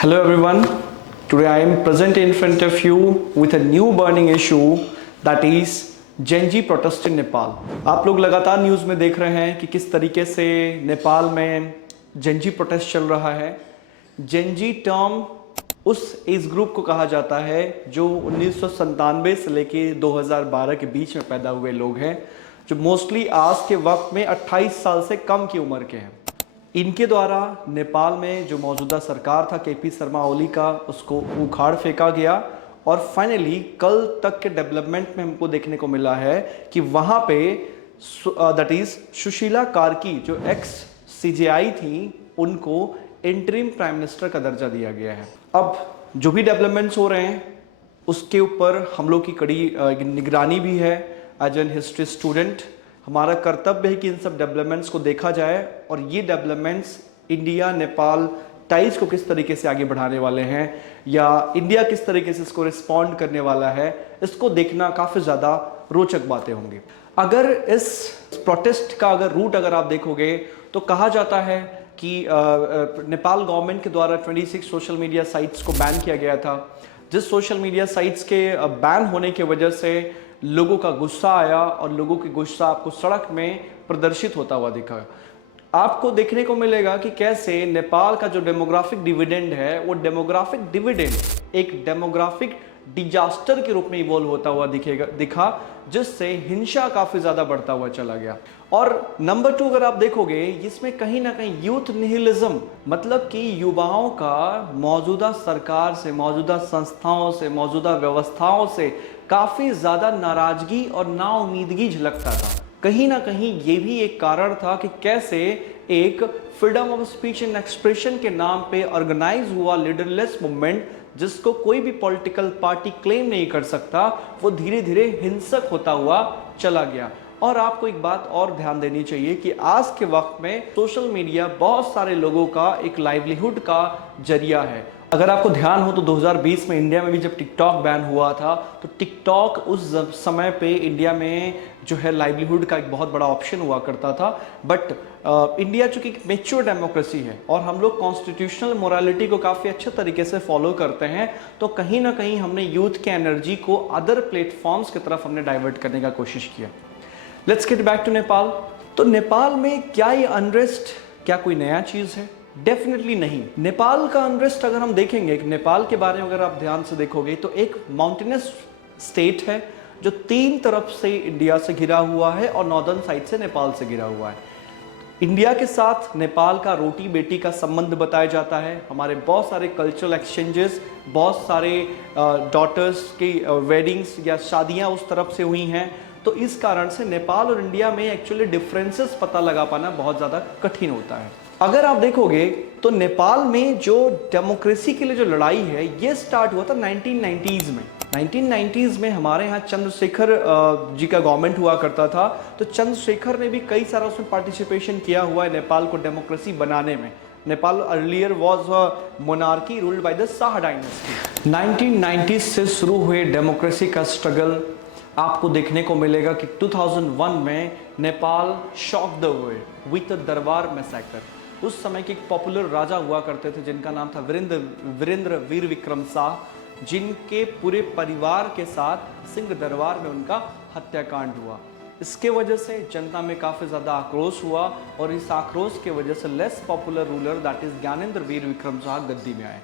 Hello everyone. Today I am present in front of you with a new burning issue that is Gen Z protest in Nepal. आप लोग लगातार news में देख रहे हैं कि किस तरीके से नेपाल में जेनजी प्रोटेस्ट चल रहा है। जेनजी टर्म उस एज ग्रुप को कहा जाता है जो 1997 से लेके 2012 के बीच में पैदा हुए लोग हैं, जो मोस्टली आज के वक्त में 28 साल से कम की उम्र के हैं। इनके द्वारा नेपाल में जो मौजूदा सरकार था केपी शर्मा ओली का, उसको उखाड़ फेंका गया और फाइनली कल तक के डेवलपमेंट में हमको देखने को मिला है कि वहाँ पे दैट इज सुशीला कार्की जो एक्स सीजेआई थी, उनको इंटरिम प्राइम मिनिस्टर का दर्जा दिया गया है। अब जो भी डेवलपमेंट्स हो रहे हैं उसके ऊपर हम लोग की कड़ी निगरानी भी है। एज एन हिस्ट्री स्टूडेंट हमारा कर्तव्य है कि इन सब डेवलपमेंट्स को देखा जाए और ये डेवलपमेंट्स इंडिया नेपाल टाइज को किस तरीके से आगे बढ़ाने वाले हैं या इंडिया किस तरीके से इसको रिस्पॉन्ड करने वाला है, इसको देखना काफ़ी ज़्यादा रोचक बातें होंगी। अगर इस प्रोटेस्ट का रूट अगर आप देखोगे तो कहा जाता है कि नेपाल गवर्नमेंट के द्वारा 26 सोशल मीडिया साइट्स को बैन किया गया था, जिस सोशल मीडिया साइट्स के बैन होने की वजह से लोगों का गुस्सा आया और लोगों की गुस्सा आपको सड़क में प्रदर्शित होता हुआ दिखा। आपको देखने को मिलेगा कि कैसे नेपाल का जो डेमोग्राफिक डिविडेंड है वो डेमोग्राफिक डिविडेंड एक डेमोग्राफिक डिजास्टर के रूप में इवॉल्व होता हुआ दिखा, जिससे हिंसा काफी ज्यादा बढ़ता हुआ चला गया। और नंबर 2 अगर आप देखोगे इसमें कहीं ना कहीं यूथ निहिलिज्म, मतलब कि युवाओं का मौजूदा सरकार से, मौजूदा संस्थाओं से, मौजूदा व्यवस्थाओं से काफी ज्यादा नाराजगी और नाउमीदगी झलकता था। कहीं ना कहीं ये भी एक कारण था कि कैसे एक freedom of speech and expression के नाम पे ऑर्गेनाइज हुआ लीडरलेस मूवमेंट, जिसको कोई भी पॉलिटिकल पार्टी क्लेम नहीं कर सकता, वो धीरे धीरे हिंसक होता हुआ चला गया। और आपको एक बात और ध्यान देनी चाहिए कि आज के वक्त में सोशल मीडिया बहुत सारे लोगों का एक लाइवलीहुड का जरिया है। अगर आपको ध्यान हो तो 2020 में इंडिया में भी जब टिकटॉक बैन हुआ था तो टिकटॉक उस समय पे इंडिया में जो है लाइवलीहुड का एक बहुत बड़ा ऑप्शन हुआ करता था। बट इंडिया चूंकि एक मेच्योर डेमोक्रेसी है और हम लोग कॉन्स्टिट्यूशनल मोरालिटी को काफ़ी अच्छे तरीके से फॉलो करते हैं, तो कहीं ना कहीं हमने यूथ के एनर्जी को अदर प्लेटफॉर्म्स की तरफ हमने डाइवर्ट करने का कोशिश किया। Let's get back to Nepal. तो नेपाल में क्या ये अनरेस्ट क्या कोई नया चीज़ है? डेफिनेटली नहीं। नेपाल का अनरेस्ट अगर हम देखेंगे, नेपाल के बारे में अगर आप ध्यान से देखोगे तो एक माउंटेनस स्टेट है जो 3 तरफ से इंडिया से घिरा हुआ है और नॉर्दर्न साइड से नेपाल से घिरा हुआ है। इंडिया के साथ नेपाल का रोटी बेटी का संबंध बताया जाता है। हमारे बहुत सारे कल्चरल एक्सचेंजेस, बहुत सारे डॉटर्स की वेडिंग्स या शादियां उस तरफ से हुई हैं। तो इस कारण से नेपाल और इंडिया में एक्चुअली डिफरेंसेस पता लगा पाना बहुत ज़्यादा कठिन होता है। अगर आप देखोगे तो नेपाल में जो डेमोक्रेसी के लिए जो लड़ाई है ये स्टार्ट हुआ था 1990s में। 1990s में हमारे यहाँ चंद्रशेखर जी का गवर्नमेंट हुआ करता था, तो चंद्रशेखर ने भी कई सारा उसमें पार्टिसिपेशन किया हुआ है नेपाल को डेमोक्रेसी बनाने में। Nepal earlier was a monarchy ruled by the Shah dynasty. 1990s से शुरू हुए डेमोक्रेसी का स्ट्रगल आपको देखने को मिलेगा कि 2001 में Nepal shock the world with the दरबार मैसेकर। उस समय के एक पॉपुलर राजा हुआ करते थे जिनका नाम था वीरेंद्र वीर विक्रम शाह, जिनके पूरे परिवार के साथ सिंह दरबार में उनका हत्याकांड हुआ। इसके वजह से जनता में काफ़ी ज़्यादा आक्रोश हुआ और इस आक्रोश के वजह से less popular ruler that is Gyanendra Bir Bikram Shah गद्दी में आए।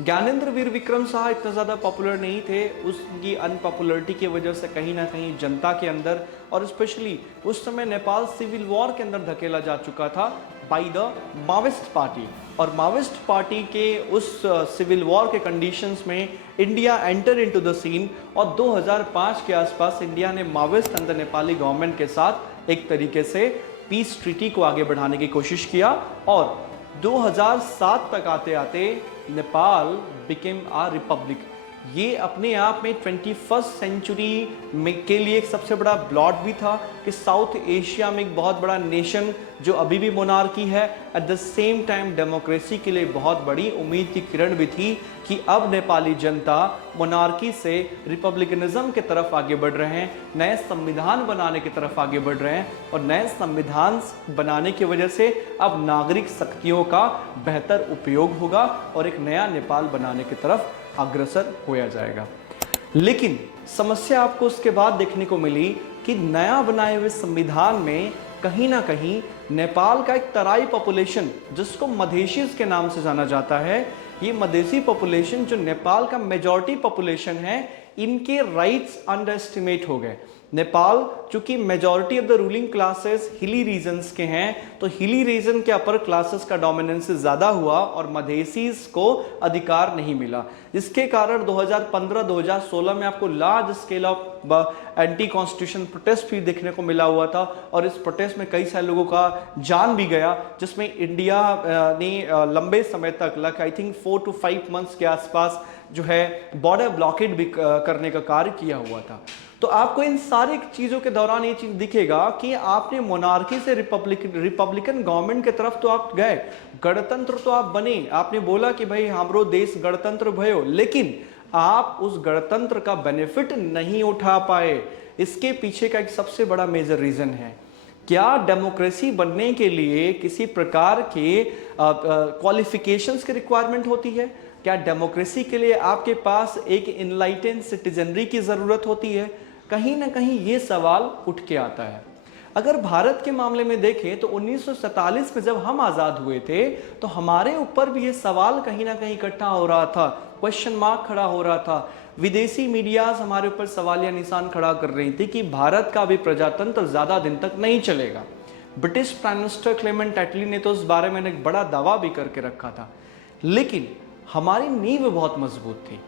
ज्ञानेंद्र वीर विक्रम शाह इतना ज़्यादा पॉपुलर नहीं थे, उसकी अनपॉपुलरिटी की वजह से कहीं ना कहीं जनता के अंदर और स्पेशली उस समय नेपाल सिविल वॉर के अंदर धकेला जा चुका था बाय द माओइस्ट पार्टी। और माओइस्ट पार्टी के उस सिविल वॉर के कंडीशंस में India enter into the scene और 2005 के आसपास इंडिया ने Maoist and the Nepali government के साथ एक तरीके से पीस ट्रीटी को आगे बढ़ाने की कोशिश किया और 2007 तक आते आते नेपाल बिकेम आ रिपब्लिक। ये अपने आप में 21st सेंचुरी में के लिए एक सबसे बड़ा ब्लॉट भी था कि साउथ एशिया में एक बहुत बड़ा नेशन जो अभी भी मोनार्की है, at the same time democracy के लिए बहुत बड़ी उम्मीद की किरण भी थी कि अब नेपाली जनता मोनार्की से रिपब्लिकनिज्म की तरफ आगे बढ़ रहे हैं, नए संविधान बनाने की तरफ आगे बढ़ रहे हैं और नए संविधान बनाने की वजह से अब नागरिक शक्तियों का बेहतर उपयोग होगा और एक नया नेपाल बनाने की तरफ अग्रसर होया जाएगा। लेकिन समस्या आपको उसके बाद देखने को मिली कि नया बनाए हुए संविधान में कहीं ना कहीं नेपाल का एक तराई पॉपुलेशन, जिसको मधेशीज के नाम से जाना जाता है, ये मधेसी पॉपुलेशन जो नेपाल का मेजॉरिटी पॉपुलेशन है, इनके राइट्स अंडर एस्टिमेट हो गए। नेपाल चूंकि majority of the ruling classes hilly regions के हैं, तो हिली रीजन के अपर क्लासेस का डोमिनेंस ज्यादा हुआ और मधेसीज को अधिकार नहीं मिला। इसके कारण 2015-2016 में आपको large scale of anti constitution protest भी देखने को मिला हुआ था और इस प्रोटेस्ट में कई सारे लोगों का जान भी गया, जिसमें इंडिया ने लंबे समय तक like I think 4 to 5 months के आसपास जो है बॉर्डर ब्लॉकेड भी करने का कार्य किया हुआ था। तो आपको इन सारी चीजों के दौरान ये चीज दिखेगा कि आपने मोनार्की से रिपब्लिकन गवर्नमेंट की तरफ तो आप गए, गणतंत्र तो आप बने, आपने बोला कि भाई हमरो देश गणतंत्र भयो, लेकिन आप उस गणतंत्र का बेनिफिट नहीं उठा पाए। इसके पीछे का एक सबसे बड़ा मेजर रीजन है, क्या डेमोक्रेसी बनने के लिए किसी प्रकार के क्वालिफिकेशंस की रिक्वायरमेंट होती है? क्या डेमोक्रेसी के लिए आपके पास एक इनलाइटेंड सिटीजनरी की जरूरत होती है? कहीं ना कहीं ये सवाल उठ के आता है। अगर भारत के मामले में देखें तो 1947 में जब हम आजाद हुए थे तो हमारे ऊपर भी ये सवाल कहीं ना कहीं इकट्ठा हो रहा था, क्वेश्चन मार्क खड़ा हो रहा था। विदेशी मीडियाज हमारे ऊपर सवालिया निशान खड़ा कर रही थी कि भारत का भी प्रजातंत्र ज्यादा दिन तक नहीं चलेगा। ब्रिटिश प्राइम मिनिस्टर क्लेमेंट एटली ने तो उस बारे में एक बड़ा दावा भी करके रखा था, लेकिन हमारी नींव बहुत मजबूत थी।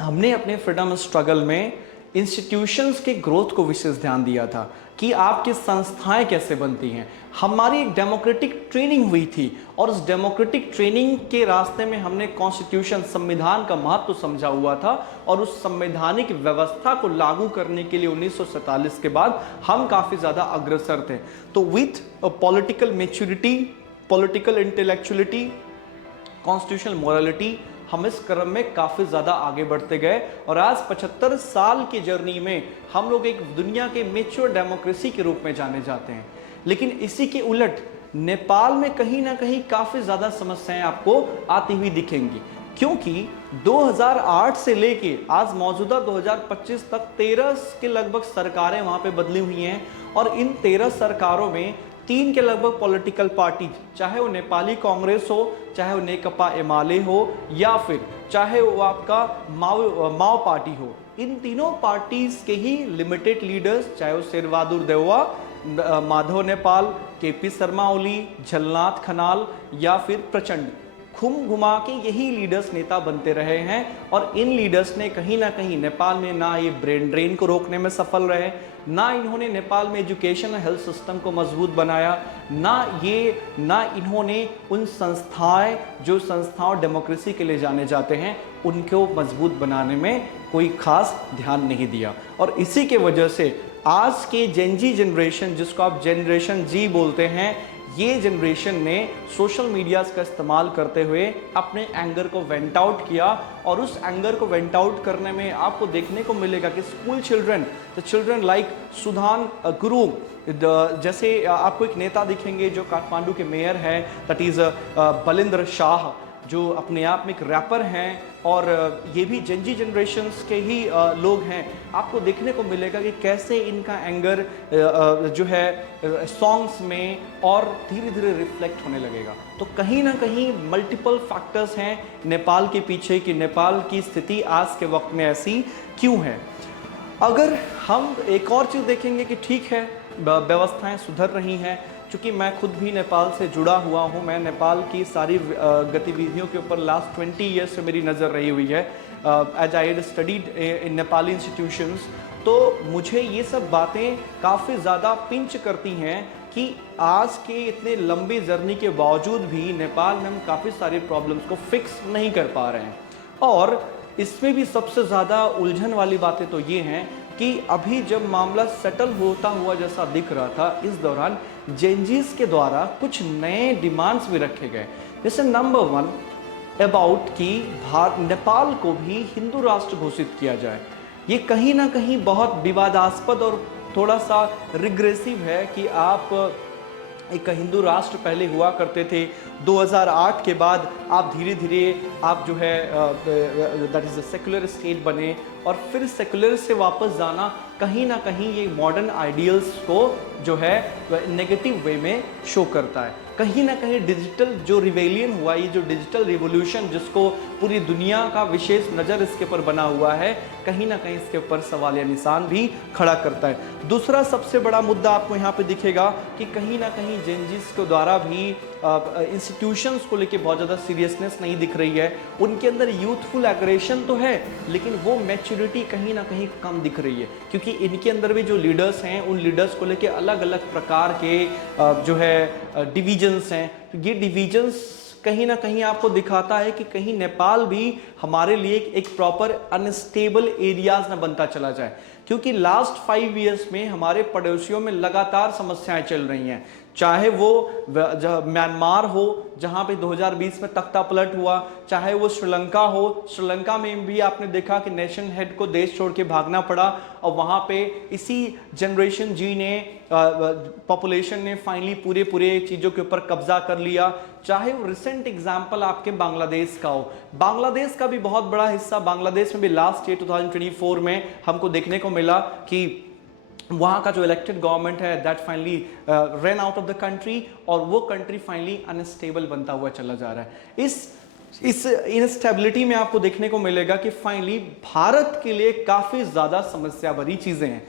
हमने अपने फ्रीडम स्ट्रगल में इंस्टीट्यूशंस के ग्रोथ को विशेष ध्यान दिया था कि आपकी संस्थाएं कैसे बनती हैं। हमारी एक डेमोक्रेटिक ट्रेनिंग हुई थी और उस डेमोक्रेटिक ट्रेनिंग के रास्ते में हमने कॉन्स्टिट्यूशन, संविधान का महत्व समझा हुआ था और उस संवैधानिक व्यवस्था को लागू करने के लिए 1947 के बाद हम काफी ज्यादा अग्रसर थे। तो with political maturity, political intellectuality, constitutional morality, हम इस क्रम में काफी ज्यादा आगे बढ़ते गए और आज 75 साल की जर्नी में हम लोग एक दुनिया के मैच्योर डेमोक्रेसी के रूप में जाने जाते हैं। लेकिन इसी के उलट नेपाल में कहीं ना कहीं काफी ज्यादा समस्याएं आपको आती हुई दिखेंगी, क्योंकि 2008 से लेके आज मौजूदा 2025 तक 13 के लगभग सरकारें वहां पे बदली हुई हैं और इन 13 सरकारों में 3 के लगभग पॉलिटिकल पार्टी, चाहे वो नेपाली कांग्रेस हो, चाहे वो नेकपा एमाले हो या फिर चाहे वो आपका माओ पार्टी हो, इन तीनों पार्टीज के ही लिमिटेड लीडर्स, चाहे वो शेरबहादुर देउवा, माधव नेपाल, केपी शर्मा ओली, झलनाथ खनाल या फिर प्रचंड, घुमा के यही लीडर्स नेता बनते रहे हैं और इन लीडर्स ने कहीं ना कहीं नेपाल में ना ये ब्रेन ड्रेन को रोकने में सफल रहे, ना इन्होंने नेपाल में एजुकेशन और हेल्थ सिस्टम को मजबूत बनाया, ना इन्होंने उन संस्थाएं जो संस्थाओं डेमोक्रेसी के लिए जाने जाते हैं उनको मजबूत बनाने में कोई खास ध्यान नहीं दिया। और इसी के वजह से आज के जेनजी जनरेशन, जिसको आप जनरेशन जी बोलते हैं, ये जनरेशन ने सोशल मीडिया का इस्तेमाल करते हुए अपने एंगर को वेंट आउट किया और उस एंगर को वेंट आउट करने में आपको देखने को मिलेगा कि school children, the children like Sudhan Guru, जैसे आपको एक नेता दिखेंगे जो काठमांडू के मेयर है, दैट इज बलिंद्र शाह, जो अपने आप में एक रैपर हैं और ये भी जेनजी जनरेशन्स के ही लोग हैं। आपको देखने को मिलेगा कि कैसे इनका एंगर जो है सॉन्ग्स में और धीरे धीरे रिफ्लेक्ट होने लगेगा। तो कहीं ना कहीं मल्टीपल फैक्टर्स हैं नेपाल के पीछे कि नेपाल की स्थिति आज के वक्त में ऐसी क्यों है। अगर हम एक और चीज़ देखेंगे कि ठीक है व्यवस्थाएं सुधर रही हैं, चूँकि मैं खुद भी नेपाल से जुड़ा हुआ हूँ, मैं नेपाल की सारी गतिविधियों के ऊपर लास्ट 20 ईयर्स से मेरी नज़र रही हुई है, as I had studied in Nepali institutions, तो मुझे ये सब बातें काफ़ी ज़्यादा पिंच करती हैं कि आज के इतने लंबी जर्नी के बावजूद भी नेपाल में हम काफ़ी सारी प्रॉब्लम्स को फिक्स नहीं कर पा रहे हैं। और इसमें भी सबसे ज़्यादा उलझन वाली बातें तो ये हैं कि अभी जब मामला सेटल होता हुआ जैसा दिख रहा था, इस दौरान जेनजीज के द्वारा कुछ नए डिमांड्स भी रखे गए। जैसे नंबर 1 अबाउट कि नेपाल को भी हिंदू राष्ट्र घोषित किया जाए। ये कहीं ना कहीं बहुत विवादास्पद और थोड़ा सा रिग्रेसिव है कि आप एक हिंदू राष्ट्र पहले हुआ करते थे, 2008 के बाद आप धीरे धीरे आप जो है that is a secular state बने, और फिर सेकुलर से वापस जाना कहीं ना कहीं ये मॉडर्न आइडियल्स को जो है नेगेटिव वे में शो करता है। कहीं ना कहीं डिजिटल जो रिवेलियन हुआ, ये जो डिजिटल रिवॉल्यूशन जिसको पूरी दुनिया का विशेष नज़र इसके ऊपर बना हुआ है, कहीं ना कहीं इसके ऊपर सवालिया निशान भी खड़ा करता है। दूसरा सबसे बड़ा मुद्दा आपको यहाँ पे दिखेगा कि कहीं ना कहीं जेनजीज के द्वारा भी इंस्टीट्यूशंस को लेके बहुत ज़्यादा सीरियसनेस नहीं दिख रही है। उनके अंदर यूथफुल एग्रेशन तो है, लेकिन वो मैच्योरिटी कहीं ना कहीं कम दिख रही है, क्योंकि इनके अंदर भी जो लीडर्स हैं, उन लीडर्स को लेके अलग अलग प्रकार के जो है डिवीजन्स हैं। तो ये डिवीजन्स कहीं ना कहीं आपको दिखाता है कि कहीं नेपाल भी हमारे लिए एक प्रॉपर अनस्टेबल एरियाज न बनता चला जाए, क्योंकि लास्ट 5 इयर्स में हमारे पड़ोसियों में लगातार समस्याएं चल रही हैं। चाहे वो म्यांमार हो, जहां पे 2020 में तख्ता पलट हुआ, चाहे वो श्रीलंका हो, श्रीलंका में भी आपने देखा कि नेशन हेड को देश छोड़ के भागना पड़ा, और वहां पे इसी जनरेशन जी ने पॉपुलेशन ने फाइनली पूरे चीज़ों के ऊपर कब्जा कर लिया। चाहे वो रिसेंट एग्जाम्पल आपके बांग्लादेश का हो, बांग्लादेश का भी बहुत बड़ा हिस्सा, बांग्लादेश में भी लास्ट ईयर 2024 में हमको देखने को मिला कि वहाँ का जो इलेक्टेड गवर्नमेंट है that finally run out of the country, और वो कंट्री फाइनली अनस्टेबल बनता हुआ चला जा रहा है। इस इनस्टेबिलिटी में आपको देखने को मिलेगा कि फाइनली भारत के लिए काफ़ी ज़्यादा समस्या भरी चीज़ें हैं।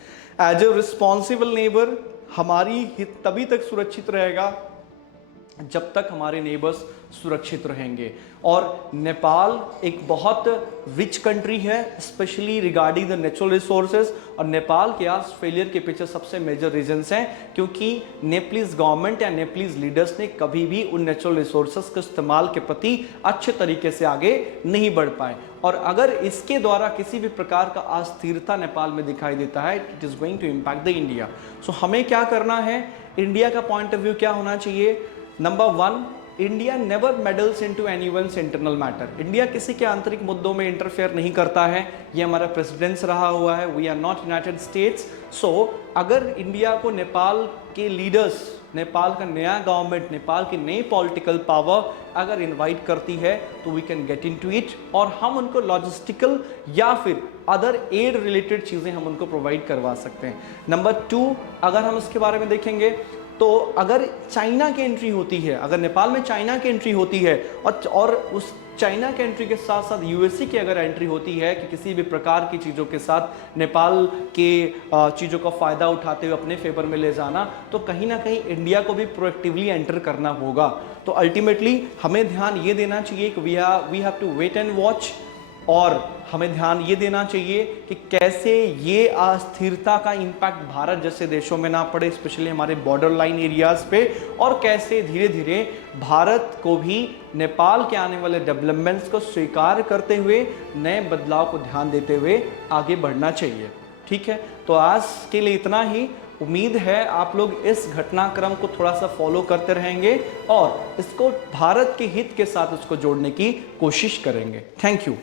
एज ए रिस्पॉन्सिबल नेबर हमारी हित तभी तक सुरक्षित रहेगा जब तक हमारे नेबर्स सुरक्षित रहेंगे। और नेपाल एक बहुत रिच कंट्री है, specially regarding the natural resources, और नेपाल के आज फेलियर के पीछे सबसे मेजर रीजंस हैं क्योंकि नेपालीज गवर्नमेंट या नेपालीज लीडर्स ने कभी भी उन नेचुरल रिसोर्सेज के इस्तेमाल के प्रति अच्छे तरीके से आगे नहीं बढ़ पाए। और अगर इसके द्वारा किसी भी प्रकार का अस्थिरता नेपाल में दिखाई देता है, it is going to impact the India. So हमें क्या करना है, इंडिया का पॉइंट ऑफ व्यू क्या होना चाहिए? Number 1, India never medals into anyone's internal matter. India किसी के आंतरिक मुद्दों में इंटरफेयर नहीं करता है, ये हमारा प्रेसिडेंस रहा हुआ है। We are not United States. So अगर इंडिया को नेपाल के लीडर्स, नेपाल का नया गवर्नमेंट, नेपाल की नई पॉलिटिकल पावर अगर इनवाइट करती है तो we can get into it, और हम उनको लॉजिस्टिकल या फिर अदर एड रिलेटेड चीज़ें हम उनको प्रोवाइड करवा सकते हैं। नंबर 2, अगर हम इसके बारे में देखेंगे तो अगर चाइना की एंट्री होती है, अगर नेपाल में चाइना की एंट्री होती है और उस चाइना के एंट्री के साथ साथ यूएसए की अगर एंट्री होती है कि किसी भी प्रकार की चीज़ों के साथ नेपाल के चीज़ों का फ़ायदा उठाते हुए अपने फेवर में ले जाना, तो कहीं ना कहीं इंडिया को भी प्रोएक्टिवली एंटर करना होगा। तो अल्टीमेटली हमें ध्यान ये देना चाहिए कि we have to wait and watch, और हमें ध्यान ये देना चाहिए कि कैसे ये अस्थिरता का इम्पैक्ट भारत जैसे देशों में ना पड़े, स्पेशली हमारे बॉर्डर लाइन एरियाज पे, और कैसे धीरे धीरे भारत को भी नेपाल के आने वाले डेवलपमेंट्स को स्वीकार करते हुए नए बदलाव को ध्यान देते हुए आगे बढ़ना चाहिए। ठीक है, तो आज के लिए इतना ही। उम्मीद है आप लोग इस घटनाक्रम को थोड़ा सा फॉलो करते रहेंगे और इसको भारत के हित के साथ उसको जोड़ने की कोशिश करेंगे। Thank you.